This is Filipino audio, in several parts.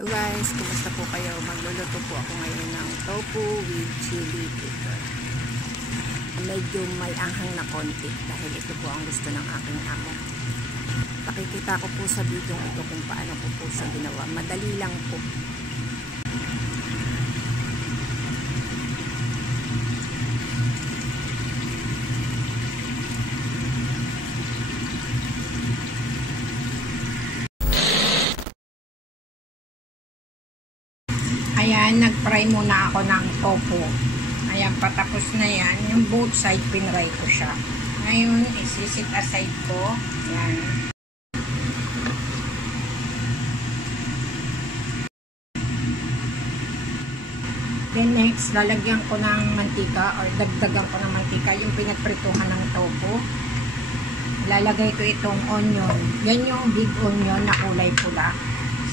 So guys, kumusta po kayo? Magluluto po ako ngayon ng tofu with chili pepper. Medyo may anghang na konti dahil ito po ang gusto ng aking amo. Pakikita ko po sa video ito kung paano ko po siya ginawa. Madali lang po. Ayan, nag-fry muna ako ng tofu. Ayan, patapos na yan. Yung both side, pinry ko siya. Ngayon, isisit aside ko. Ayan. Then next, lalagyan ko ng mantika or dagdagan ko ng mantika yung pinagprituhan ng tofu. Lalagay ko itong onion. Yan yung big onion na kulay pula.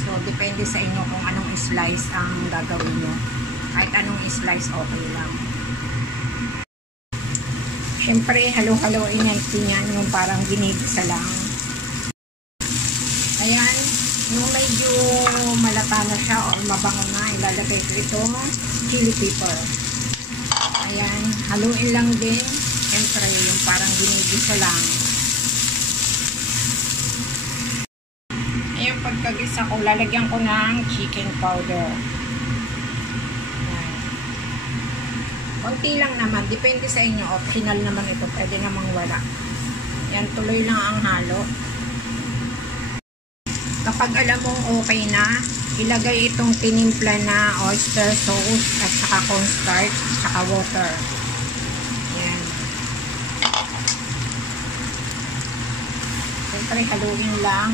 So, depende sa inyo kung anong slice ang gagawin nyo. Kahit anong slice, okay lang. Siyempre, halo-haloin natin yan yung parang ginigisa lang. Ayan, yung medyo malata na siya o mabango na, ilalagay ko itong chili pepper. Ayan, haluin lang din. Siyempre, yung parang ginigisa lang. Ayan, pagkagisa ko, lalagyan ko ng chicken powder. Ayan. Konti lang naman. Depende sa inyo. Optional naman ito. Pwede namang wala. Ayan, tuloy lang ang halo. Kapag alam mong okay na, ilagay itong tinimpla na oyster sauce at saka cornstarch at saka water. Ayan. Siyempre, haluin lang.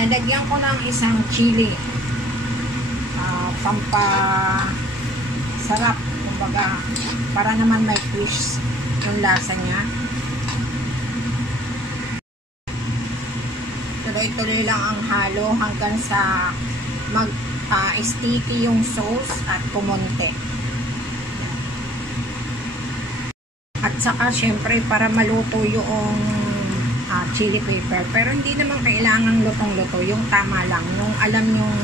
Nalagyan ko ng isang chili pampasarap, kumbaga, para naman may twist yung lasa niya. Tuloy-tuloy lang ang halo hanggang sa mag-sticky yung sauce at kumonte. At saka syempre para maluto yung chili pepper, pero hindi naman kailangang lutong-luto, yung tama lang, yung alam yung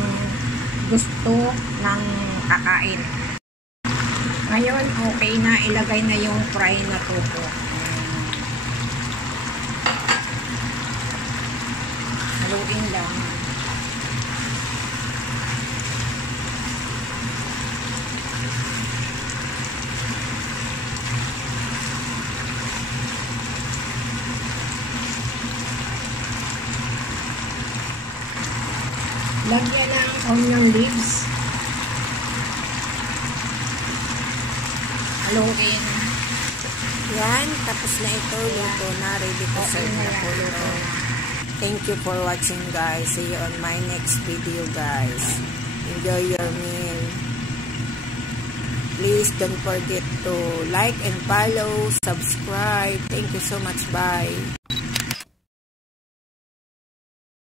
gusto ng kakain. Ngayon, okay na, ilagay na yung fry na tofu. Haluin lang. Lagyan ng onion leaves. Haluin. Yan, tapos na ito. Luto na. Ready to serve na po luto. Thank you for watching guys. See you on my next video guys. Enjoy your meal. Please don't forget to like and follow, subscribe. Thank you so much. Bye.